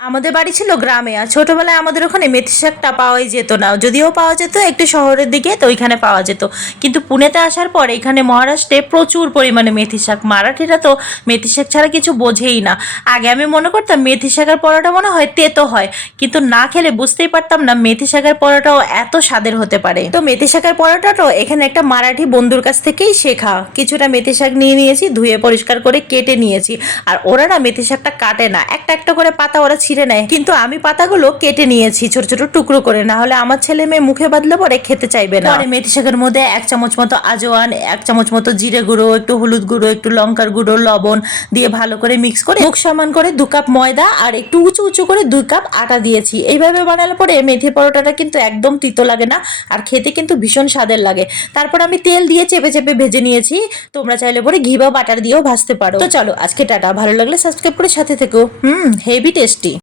আমাদের বাড়ি ছিল গ্রামে, আর ছোটবেলায় আমাদের ওখানে মেথি শাকটা পাওয়াই যেত না, যদিও পাওয়া যেত একটু শহরের দিকে, তো ওইখানে পাওয়া যেত। কিন্তু পুনেতে আসার পর এখানে মহারাষ্ট্রে প্রচুর পরিমাণে মেথি শাক। মারাঠিরা তো মেথি শাক ছাড়া কিছু বোঝেই না। আগে আমি মনে করতাম মেথি শাকের পরোটা মনে হয় তেতো হয়, কিন্তু না খেলে বুঝতেই পারতাম না মেথি শাকের পরোটাও এত স্বাদের হতে পারে। তো মেথি শাকের পরোটাটাও এখানে একটা মারাঠি বন্ধুর কাছ থেকেই শেখা। কিছুটা মেথি শাক নিয়ে নিয়েছি, ধুয়ে পরিষ্কার করে কেটে নিয়েছি। আর ওরা না মেথি শাকটা কাটে না, একটা একটা করে পাতা ওরা ছিঁড়ে নেয়, কিন্তু আমি পাতাগুলো কেটে নিয়েছি ছোট ছোট টুকরো করে, না হলে আমার ছেলে মেয়ে মুখে বাঁধলে পরে খেতে চাইবে না। পরে মেথি শাকের মধ্যে 1 চামচ মতো আজওয়ান, 1 চামচ মতো জিরে গুঁড়ো, একটু হলুদ গুঁড়ো, একটু লঙ্কার গুঁড়ো, লবণ দিয়ে ভালো করে মিক্স করে মুখ সমান করে 2 কাপ ময়দা আর একটু উঁচু উঁচু করে 2 কাপ আটা দিয়েছি। এইভাবে বানালে পরে মেথি পরোটাটা কিন্তু একদম তিতো লাগে না, আর খেতে কিন্তু ভীষণ স্বাদের লাগে। তারপর আমি তেল দিয়ে চেপে চেপে ভেজে নিয়েছি। তোমরা চাইলে পরে ঘি বা বাটার দিয়েও ভাজতে পারো। তো চলো আজকে টাটা, ভালো লাগলে সাবস্ক্রাইব করে সাথে থেকো। Heavy tasty.